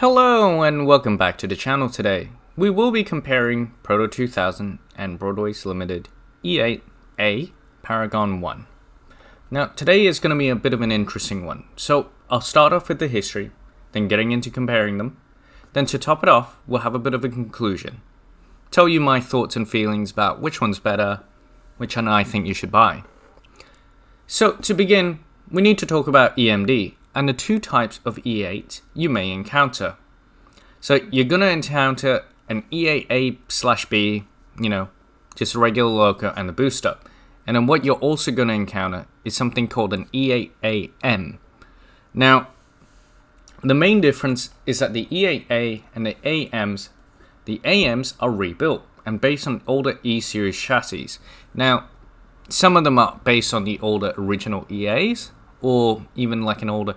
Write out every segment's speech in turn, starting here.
Hello and welcome back to the channel today. We will be comparing Proto 2000 and Broadway's limited E8A Paragon 1. Now today is going to be a bit of an interesting one, so I'll start off with the history, then getting into comparing them. Then to top it off, we'll have a bit of a conclusion. Tell you my thoughts and feelings about which one's better, which one I think you should buy. So to begin, we need to talk about EMD and the two types of E8 you may encounter. So you're going to encounter an E8A/B, just a regular loco and the booster. And then what you're also going to encounter is something called an E8AM. Now, the main difference is that the E8A and the AMs are rebuilt and based on older E-series chassis. Now, some of them are based on the older original E8s, or even like an older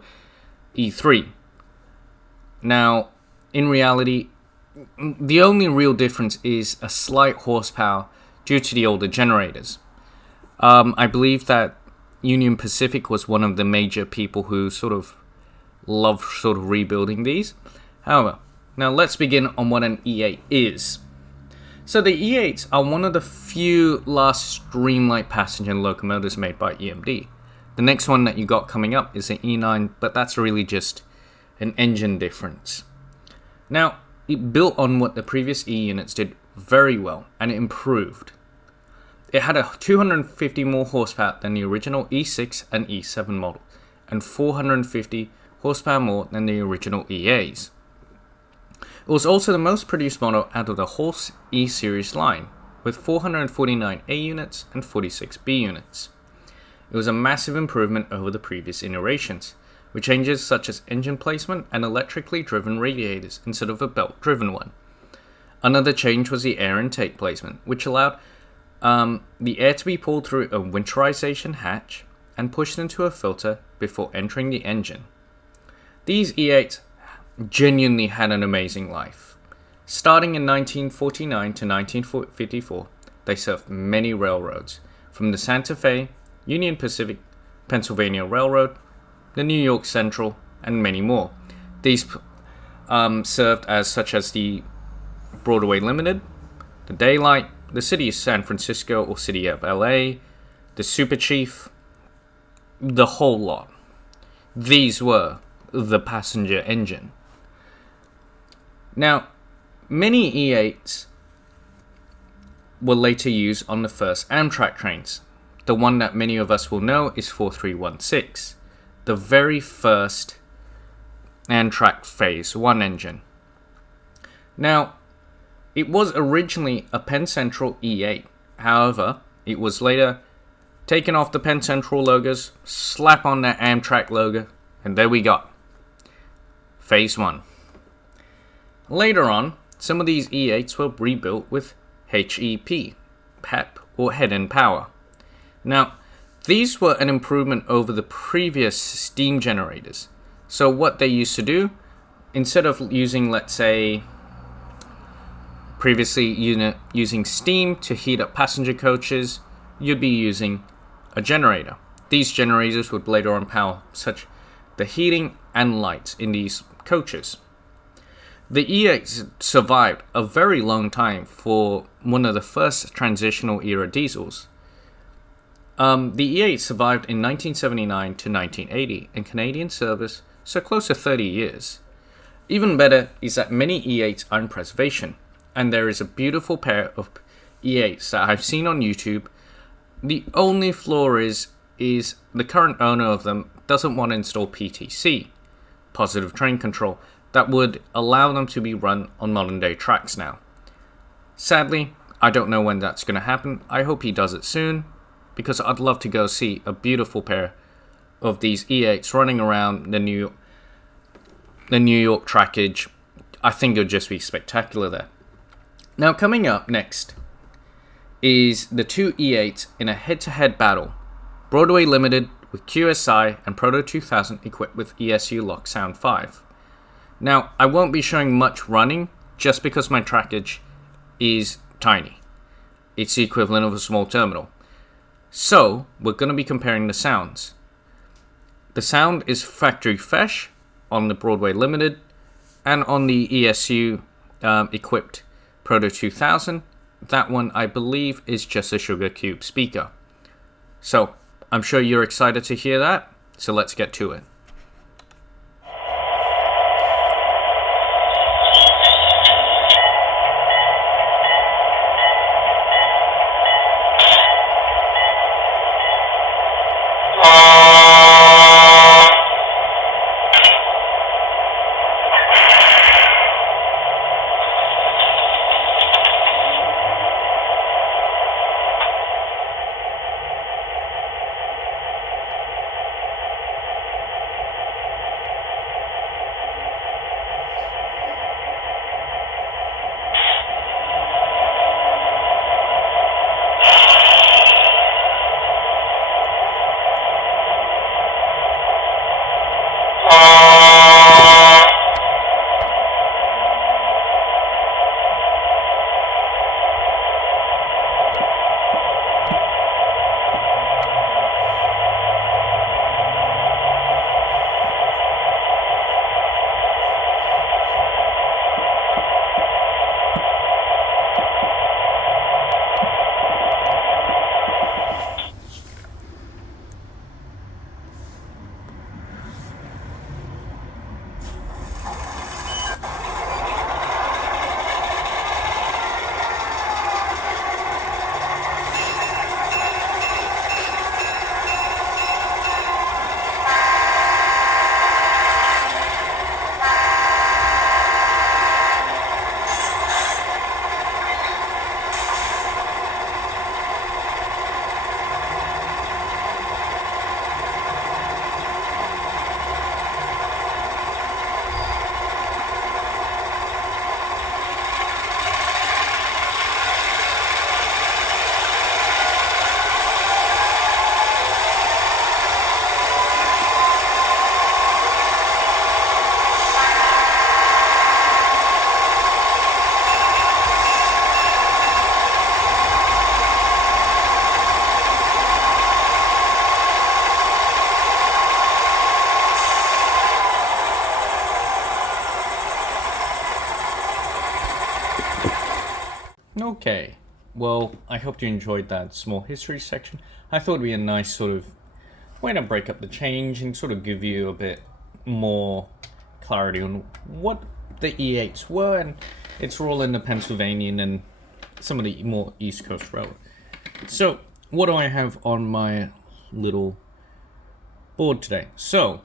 E3. Now, in reality, the only real difference is a slight horsepower due to the older generators. I believe that Union Pacific was one of the major people who loved rebuilding these. However, now let's begin on what an E8 is. So the E8s are one of the few last streamlined passenger locomotives made by EMD. The next one that you got coming up is an E9, but that's really just an engine difference. Now, it built on what the previous E units did very well, and it improved. It had a 250 more horsepower than the original E6 and E7 model, and 450 horsepower more than the original E8s. It was also the most produced model out of the whole E-series line, with 449 A units and 46 B units. It was a massive improvement over the previous iterations, with changes such as engine placement and electrically driven radiators instead of a belt-driven one. Another change was the air intake placement, which allowed the air to be pulled through a winterization hatch and pushed into a filter before entering the engine. These E8s genuinely had an amazing life. Starting in 1949 to 1954, they served many railroads, from the Santa Fe, Union Pacific, Pennsylvania Railroad, the New York Central, and many more. These served as such as the Broadway Limited, the Daylight, the City of San Francisco or City of LA, the Super Chief, the whole lot. These were the passenger engine. Now, many E8s were later used on the first Amtrak trains. The one that many of us will know is 4316, the very first Amtrak Phase 1 engine. Now, it was originally a Penn Central E8. However, it was later taken off the Penn Central logos, slap on that Amtrak logo, and there we got Phase 1. Later on, some of these E8s were rebuilt with HEP, or head-end power. Now, these were an improvement over the previous steam generators. So what they used to do, instead of using, let's say, previously using steam to heat up passenger coaches, you'd be using a generator. These generators would later on power such the heating and lights in these coaches. The E8s survived a very long time for one of the first transitional era diesels. The E8 survived in 1979 to 1980 in Canadian service, so close to 30 years. Even better is that many E8s are in preservation, and there is a beautiful pair of E8s that I've seen on YouTube. The only flaw is the current owner of them doesn't want to install PTC, positive train control, that would allow them to be run on modern day tracks now. Sadly, I don't know when that's going to happen. I hope he does it soon, because I'd love to go see a beautiful pair of these E8s running around the New York trackage. I think it would just be spectacular there. Now coming up next is the two E8s in a head-to-head battle. Broadway Limited with QSI and Proto 2000 equipped with ESU Lock Sound 5. Now, I won't be showing much running just because my trackage is tiny. It's the equivalent of a small terminal. So, we're going to be comparing the sounds. The sound is factory fresh on the Broadway Limited, And on the ESU equipped Proto 2000, that one I believe is just a Sugar Cube speaker. So I'm sure you're excited to hear that, so let's get to it. Okay, well, I hope you enjoyed that small history section. I thought it'd be a nice sort of way to break up the change and sort of give you a bit more clarity on what the E8s were and its role in the Pennsylvanian and some of the more East Coast Railroad. So, what do I have on my little board today? So,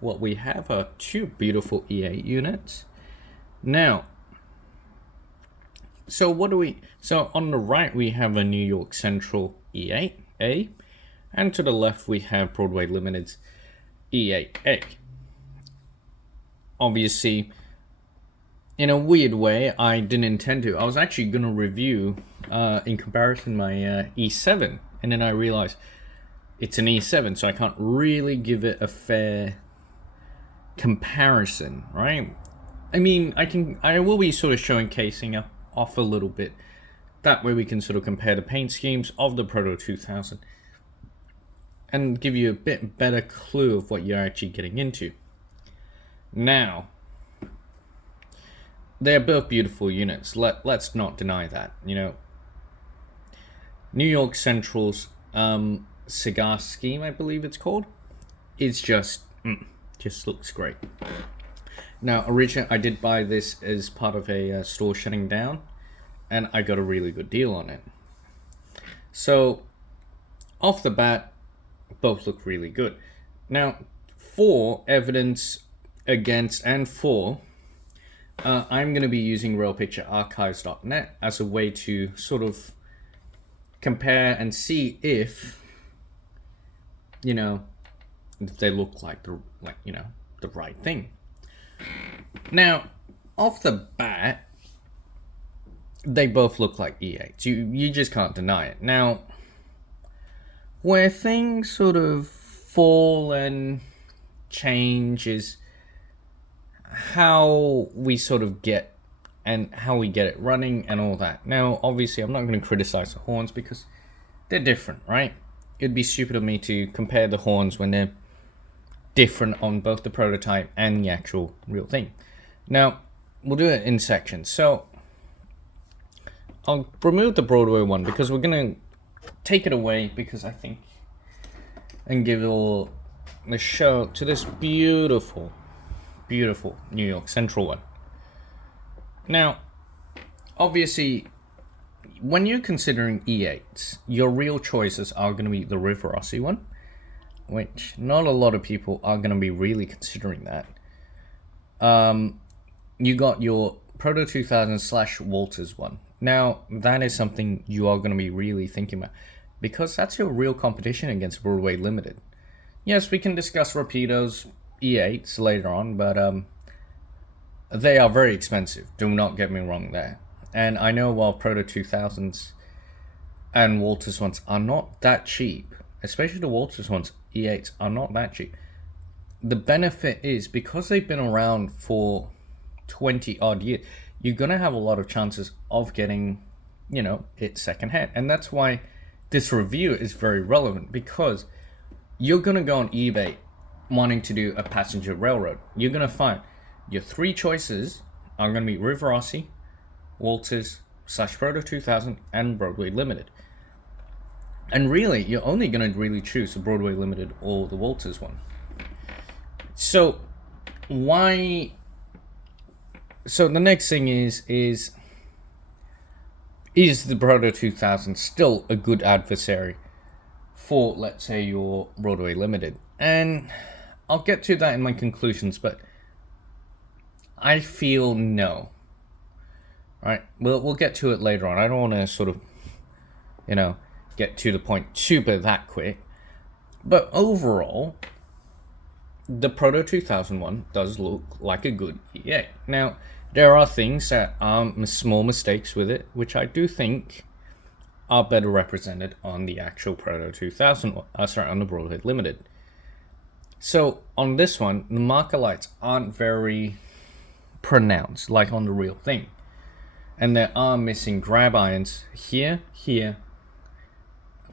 what we have are two beautiful E8 units. Now, so on the right we have a New York Central E8A, and to the left we have Broadway Limited's E8A. Obviously, in a weird way, I didn't intend to. I was actually going to review, in comparison, my E7, and then I realized it's an E7, so I can't really give it a fair comparison, right? I mean, I will be sort of showcasing off a little bit. That way we can sort of compare the paint schemes of the Proto 2000 and give you a bit better clue of what you're actually getting into. Now, they're both beautiful units. Let's not deny that. You know, New York Central's cigar scheme, I believe it's called, is just looks great. Now, originally I did buy this as part of a store shutting down, and I got a really good deal on it. So, off the bat, both look really good. Now, for evidence against and for, I'm going to be using railpicturearchives.net as a way to sort of compare and see if, you know, if they look like the right thing. Now, off the bat, they both look like E8s. You just can't deny it. Now, where things sort of fall and change is how we sort of get and how we get it running and all that. Now, obviously, I'm not going to criticize the horns because they're different, right? It'd be stupid of me to compare the horns when they're different on both the prototype and the actual real thing. Now, we'll do it in sections. So, I'll remove the Broadway one because we're going to take it away because I think, and give all the show to this beautiful, beautiful New York Central one. Now, obviously, when you're considering E8s, your real choices are going to be the River Rossi one, which not a lot of people are going to be really considering that. You got your Proto 2000 / Walters one. Now, that is something you are going to be really thinking about, because that's your real competition against Broadway Limited. Yes, we can discuss Rapido's E8s later on, but they are very expensive. Do not get me wrong there. And I know while Proto 2000s and Walters ones are not that cheap, especially the Walters ones, E8s are not that cheap. The benefit is because they've been around for 20 odd years, you're going to have a lot of chances of getting, it secondhand. And that's why this review is very relevant, because you're going to go on eBay wanting to do a passenger railroad. You're going to find your three choices are going to be River Rossi, Walters / Proto 2000 and Broadway Limited. And really, you're only going to really choose the Broadway Limited or the Walters one. So why? So the next thing is the Proto 2000 still a good adversary for, let's say, your Broadway Limited? And I'll get to that in my conclusions, but I feel no. Alright, we'll get to it later on. I don't want to sort of, get to the point super that quick. But overall, the Proto 2001 does look like a good E8. Now, there are things that are small mistakes with it, which I do think are better represented on the actual Proto 2000, on the Broadway Limited. So, on this one, the marker lights aren't very pronounced, like on the real thing. And there are missing grab irons here,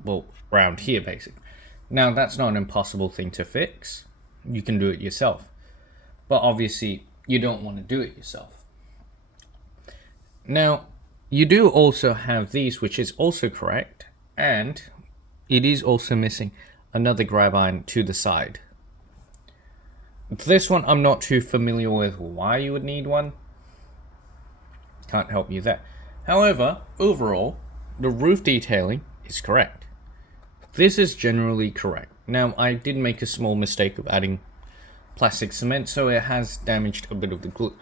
well, around here, basically. Now, that's not an impossible thing to fix. You can do it yourself. But obviously, you don't want to do it yourself. Now, you do also have these, which is also correct. And it is also missing another grab iron to the side. This one, I'm not too familiar with why you would need one. Can't help you there. However, overall, the roof detailing is correct. This is generally correct. Now, I did make a small mistake of adding plastic cement, so it has damaged a bit of the glue,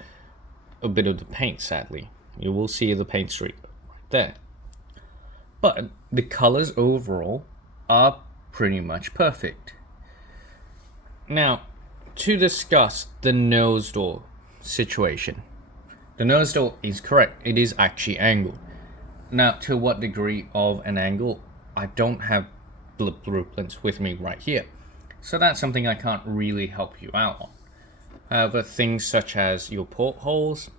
a bit of the paint, sadly. You will see the paint streak right there. But the colors overall are pretty much perfect. Now, to discuss the nose door situation. The nose door is correct. It is actually angled. Now, to what degree of an angle, I don't have blueprints with me right here. So that's something I can't really help you out on. However, things such as your portholes,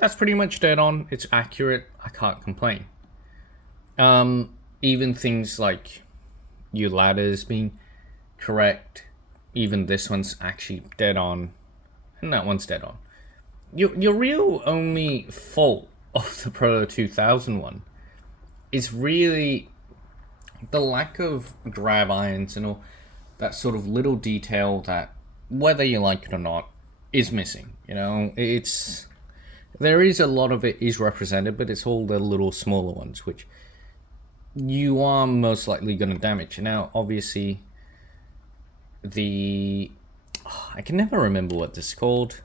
that's pretty much dead on. It's accurate. I can't complain. Even things like your ladders being correct. Even this one's actually dead on. And that one's dead on. Your real only fault of the Proto 2000 one is really the lack of grab irons and all that sort of little detail that, whether you like it or not, is missing. There is a lot of it is represented, but it's all the little smaller ones which you are most likely going to damage. Now, obviously, I can never remember what this is called.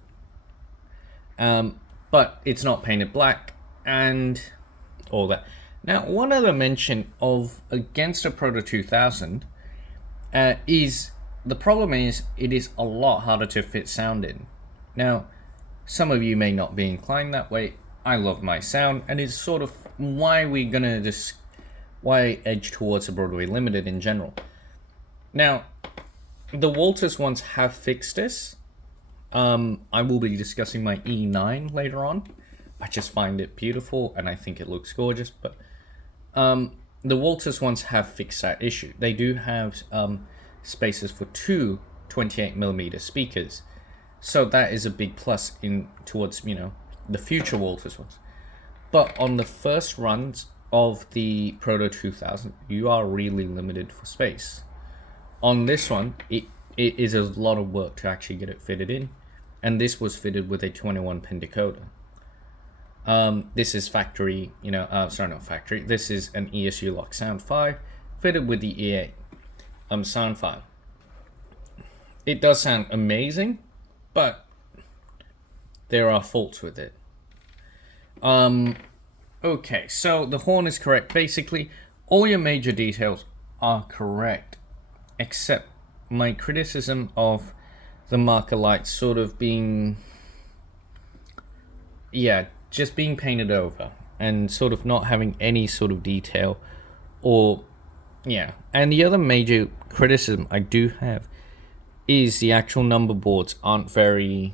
But it's not painted black and all that. Now, one other mention of against a Proto 2000 is the problem is it is a lot harder to fit sound in. Now, some of you may not be inclined that way. I love my sound, and it's sort of why we're gonna why edge towards a Broadway Limited in general. Now, the Walters ones have fixed this. I will be discussing my E9 later on. I just find it beautiful and I think it looks gorgeous, but the Walters ones have fixed that issue. They do have spaces for two 28mm speakers, So that is a big plus in towards, you know, the future Walters ones. But on the first runs of the Proto 2000, you are really limited for space. On this one, it is a lot of work to actually get it fitted in, and this was fitted with a 21-pin decoder. This is factory, you know, sorry, not factory. This is an ESU lock sound 5 fitted with the E8 sound file. It does sound amazing, but there are faults with it. Okay, so the horn is correct. Basically, all your major details are correct, except my criticism of the marker lights sort of being, yeah, just being painted over and sort of not having any sort of detail, or, yeah. And the other major criticism I do have is the actual number boards aren't very,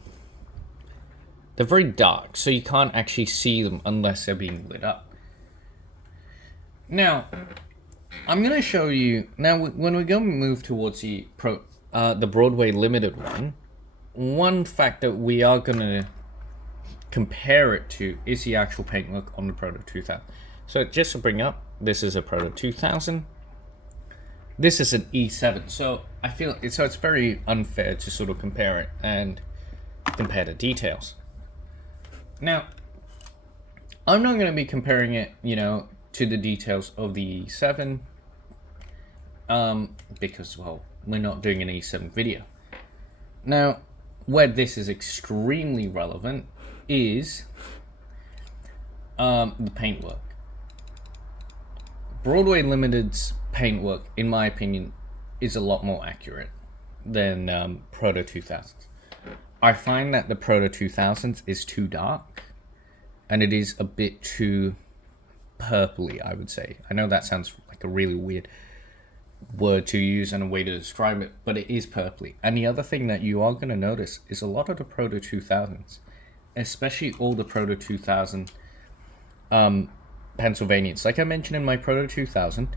they're very dark, so you can't actually see them unless they're being lit up. Now, I'm going to show you, now when we go move towards the Broadway Limited one factor we are going to compare it to is the actual paintwork on the Proto 2000. So just to bring up, this is a Proto 2000. This is an E7, so I feel it's very unfair to sort of compare it and compare the details. Now, I'm not going to be comparing it, you know, to the details of the E7, because, well, we're not doing an E7 video. Now, where this is extremely relevant is the paintwork. Broadway Limited's paintwork, in my opinion, is a lot more accurate than Proto 2000s. I find that the Proto 2000s is too dark, and it is a bit too purpley, I would say. I know that sounds like a really weird word to use and a way to describe it, but it is purpley. And the other thing that you are going to notice is a lot of the Proto 2000s, especially all the Proto 2000 Pennsylvanians, like I mentioned in my Proto 2000,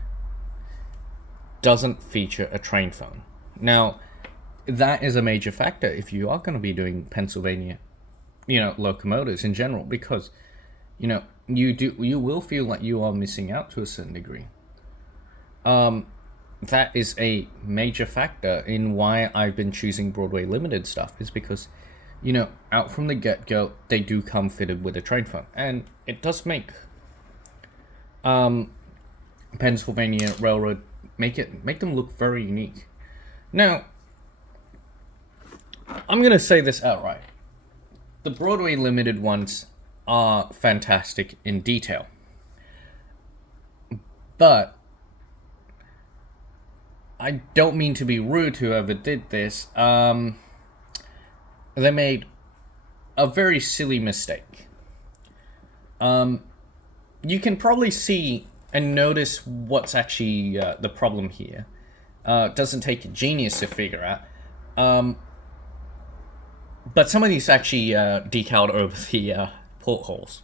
doesn't feature a train phone. Now, that is a major factor if you are going to be doing Pennsylvania, you know, locomotives in general, because, you know, you will feel like you are missing out to a certain degree. That is a major factor in why I've been choosing Broadway Limited stuff, is because, you know, out from the get-go, they do come fitted with a train phone, and it does make Pennsylvania Railroad make them look very unique. Now, I'm gonna say this outright: the Broadway Limited ones are fantastic in detail, but I don't mean to be rude to whoever did this. They made a very silly mistake. You can probably see and notice what's actually the problem here. It doesn't take a genius to figure out. But some of these actually decaled over the portholes.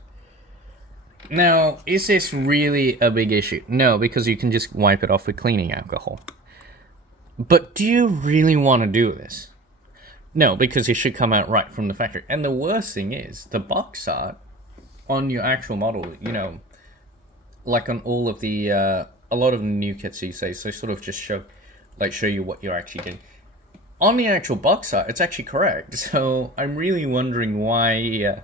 Now, is this really a big issue? No, because you can just wipe it off with cleaning alcohol. But do you really want to do this? No, because it should come out right from the factory. And the worst thing is, the box art on your actual model, you know, like on all of the, a lot of the new kits these days, they sort of just show you what you're actually getting. On the actual box art, it's actually correct. So I'm really wondering why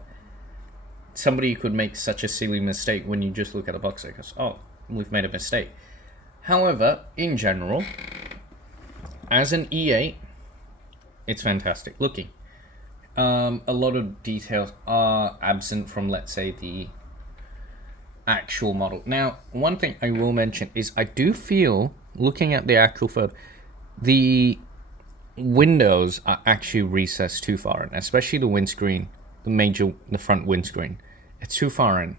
somebody could make such a silly mistake when you just look at the box art, because, oh, we've made a mistake. However, in general, as an E8, it's fantastic looking. A lot of details are absent from, let's say, the actual model. Now, one thing I will mention is I do feel, looking at the actual photo, the windows are actually recessed too far in, especially the windscreen, the front windscreen. It's too far in,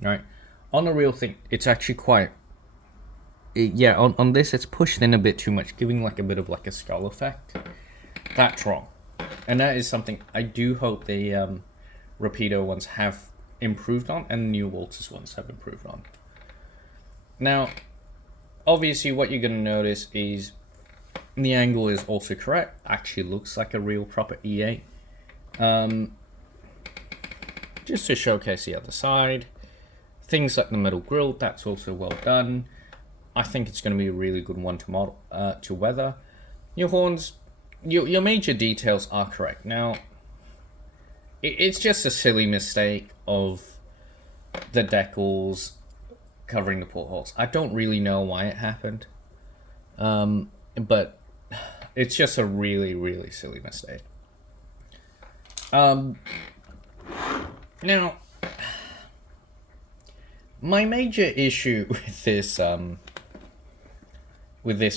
right? On the real thing, it's actually quite, yeah, on this, it's pushed in a bit too much, giving like a bit of like a skull effect. That's wrong. And that is something I do hope the Rapido ones have improved on, and the new Walters ones have improved on. Now, obviously what you're going to notice is the angle is also correct. Actually looks like a real proper E8. Just to showcase the other side. Things like the metal grille, that's also well done. I think it's going to be a really good one to model, to weather. Your horns, your major details are correct. Now, it's just a silly mistake of the decals covering the portholes. I don't really know why it happened, but it's just a really, really silly mistake. Now, my major issue with this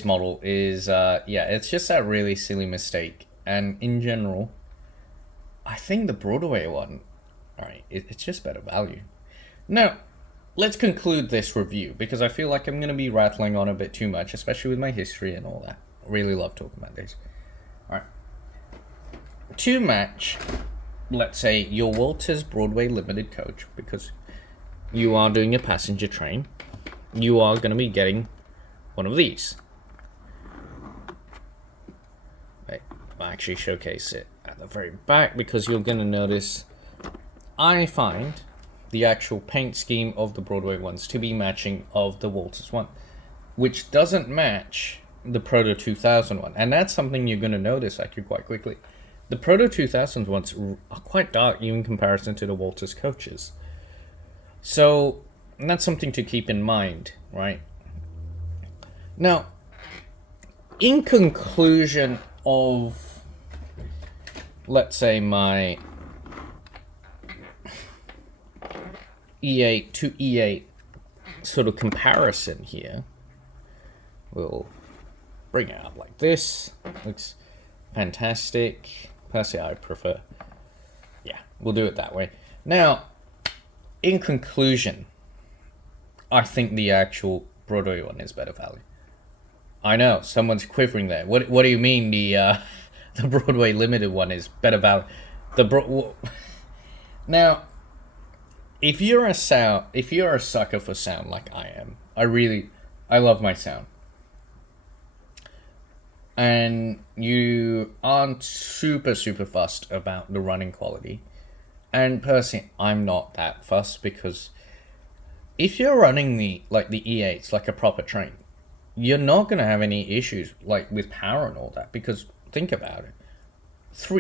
model is, it's just that really silly mistake. And in general, I think the Broadway one, alright, it's just better value. Now, let's conclude this review, because I feel like I'm going to be rattling on a bit too much, especially with my history and all that. I really love talking about this. Alright. To match, let's say, your Walters Broadway Limited coach, because you are doing a passenger train, you are going to be getting one of these. Right, I'll actually showcase it at the very back, because you're going to notice I find the actual paint scheme of the Broadway ones to be matching of the Walters one, which doesn't match the Proto 2000 one, and that's something you're going to notice actually quite quickly. The Proto 2000 ones are quite dark in comparison to the Walters coaches. So, that's something to keep in mind, right? Now, in conclusion of, let's say, my E8 to E8 sort of comparison here, we'll bring it up like this. Looks fantastic. Personally, I prefer, we'll do it that way. Now, in conclusion, I think the actual Broadway one is better value. I know, someone's quivering there. What do you mean the Broadway Limited one is better value? Now, if you're a sucker for sound like I am, I love my sound. And you aren't super fussed about the running quality. And personally, I'm not that fussed, because if you're running the E8s like a proper train, you're not going to have any issues like with power and all that, because think about it.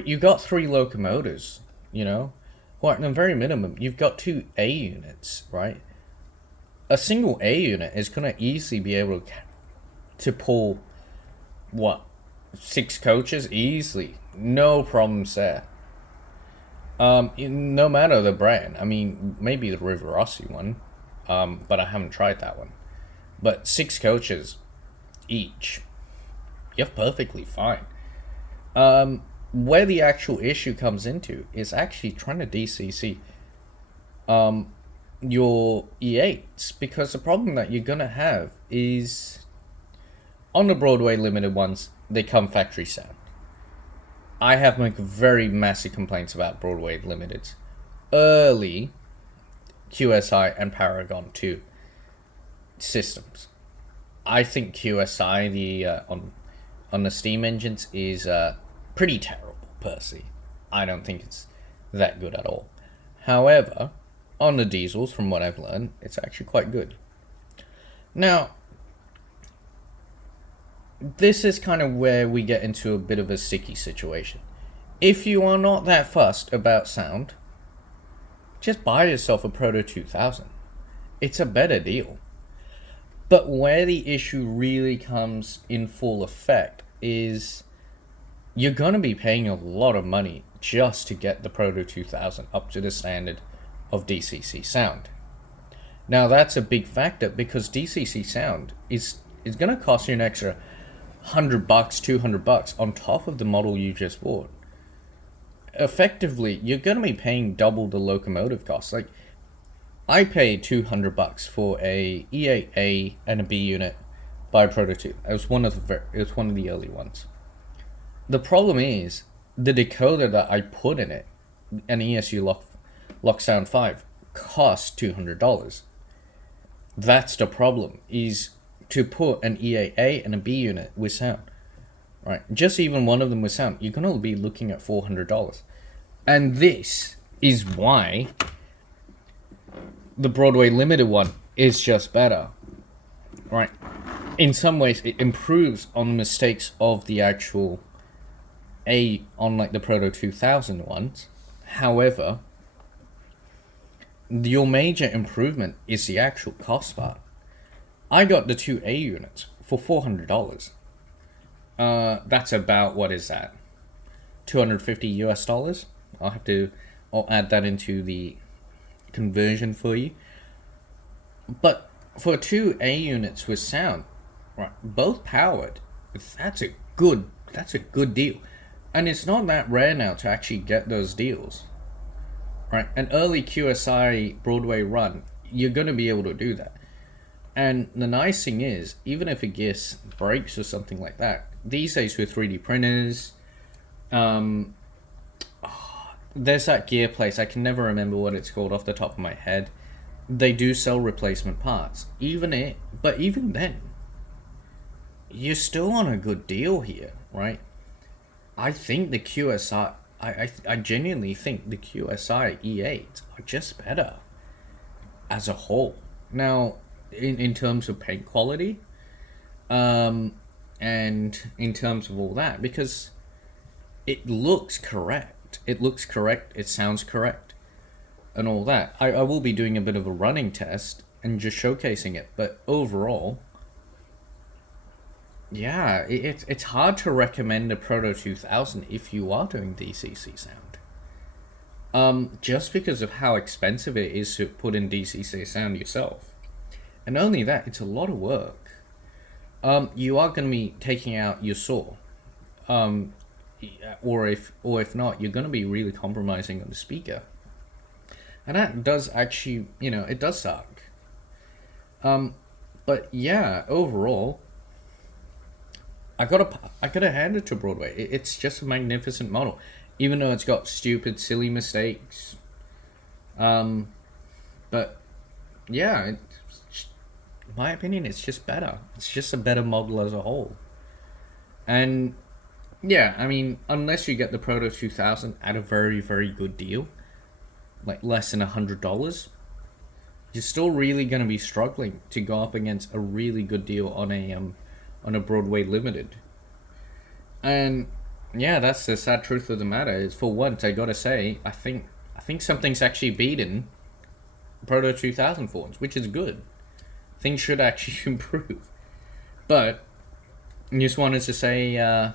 You got 3 locomotives, you know? Well, at the very minimum, you've got 2 A units, right? A single A unit is going to easily be able to pull, 6 coaches easily. No problems there. No matter the brand. I mean, maybe the Rivarossi one, but I haven't tried that one. But 6 coaches each, you're perfectly fine. Where the actual issue comes into is actually trying to DCC your E8s, because the problem that you're gonna have is on the Broadway Limited ones, they come factory sound. I have my very massive complaints about Broadway Limited's early QSI and Paragon 2 systems. I think QSI on the steam engines is pretty terrible, personally. I don't think it's that good at all. However, on the diesels, from what I've learned, it's actually quite good. Now, this is kind of where we get into a bit of a sticky situation. If you are not that fussed about sound, just buy yourself a Proto 2000. It's a better deal. But where the issue really comes in full effect is you're going to be paying a lot of money just to get the Proto 2000 up to the standard of DCC sound. Now that's a big factor, because DCC sound is going to cost you an extra $100, $200 on top of the model you just bought. Effectively, you're going to be paying double the locomotive costs. Like, I paid $200 for a E8A and a B unit by Proto 2. It was one of the early ones. The problem is the decoder that I put in it, an ESU Lock Sound 5, cost $200. That's the problem, is to put an E8A and a B unit with sound. Right? Just even one of them with sound, you're going to be looking at $400. And this is why the Broadway Limited one is just better, right? In some ways, it improves on the mistakes of the actual A on like the Proto 2000 ones. However, your major improvement is the actual cost part. I got the 2A units for $400. That's about, what is that? $250 US. I'll add that into the conversion for you. But for 2A units with sound, right, both powered, that's a good deal. And it's not that rare now to actually get those deals. Right? An early QSI Broadway run, you're going to be able to do that. And the nice thing is, even if a gear breaks or something like that, these days with 3D printers, there's that gear place, I can never remember what it's called off the top of my head. They do sell replacement parts. But even then, you're still on a good deal here, right? I think the QSI, I genuinely think the QSI E8s are just better as a whole. Now, in terms of paint quality, and in terms of all that, because it looks correct. It looks correct, it sounds correct, and all that. I will be doing a bit of a running test and just showcasing it, but overall, yeah, it's hard to recommend a Proto 2000 if you are doing DCC sound. Just because of how expensive it is to put in DCC sound yourself. And only that, it's a lot of work. You are going to be taking out your saw. Or if not, you're going to be really compromising on the speaker. And that does actually, it does suck. But yeah, overall, I gotta hand it to Broadway. It's just a magnificent model, even though it's got stupid, silly mistakes. But yeah, in my opinion, it's just better. It's just a better model as a whole. And yeah, I mean, unless you get the Proto 2000 at a very, very good deal, like less than $100, you're still really going to be struggling to go up against a really good deal on a Broadway Limited. And yeah, that's the sad truth of the matter. Is for once, I gotta say, I think something's actually beaten Proto 2000 forms, which is good. Things should actually improve. But just wanted to say,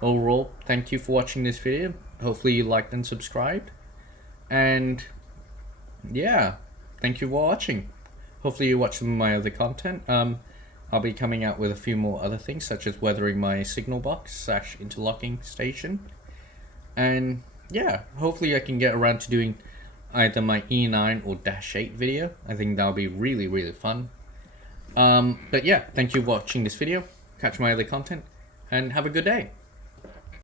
overall, thank you for watching this video. Hopefully you liked and subscribed. And yeah, thank you for watching. Hopefully you watch some of my other content. I'll be coming out with a few more other things, such as weathering my signal box / interlocking station. And yeah, hopefully I can get around to doing either my E9 or -8 video. I think that'll be really, really fun. But yeah, thank you for watching this video. Catch my other content, and have a good day.